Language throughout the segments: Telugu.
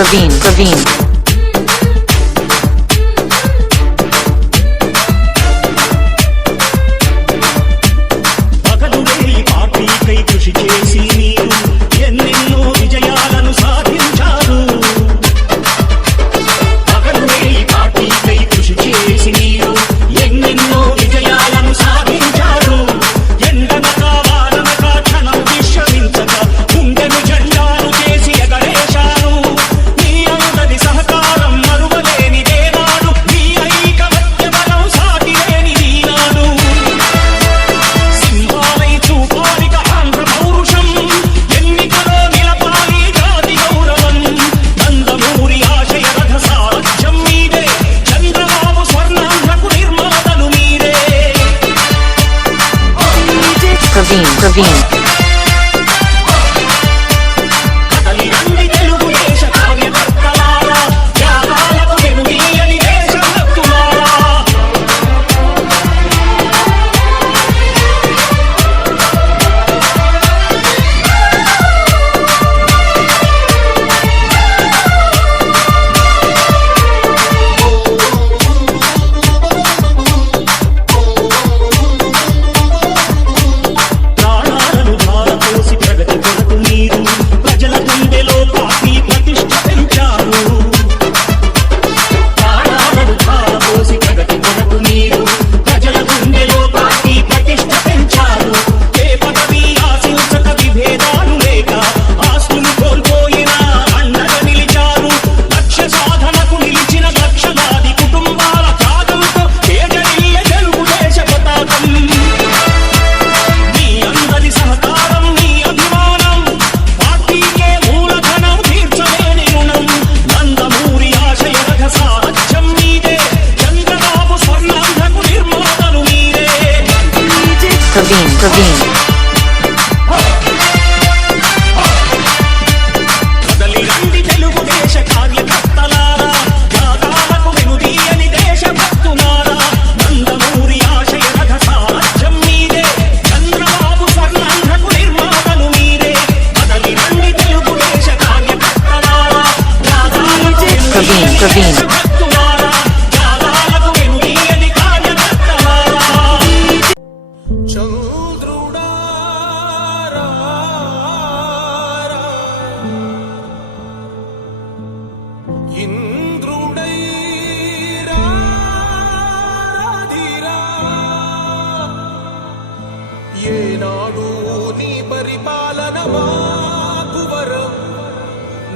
Praveen, Praveen. Praveen, Praveen.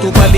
tu palito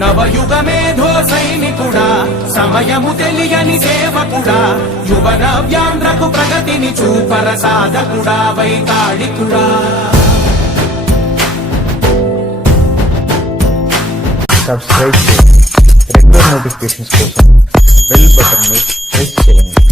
నవయుగ మేధో సైనికుడా సమయము తెలియని సేవకుడా యువన వ్యాంధ్రకు ప్రగతిని చూపర సాధకుడా వైతాళికుడా. సబ్స్క్రైబ్ చేయండి. రెగ్యులర్ నోటిఫికేషన్స్ కోసం బెల్ బటన్ని ప్రెస్ చేయండి.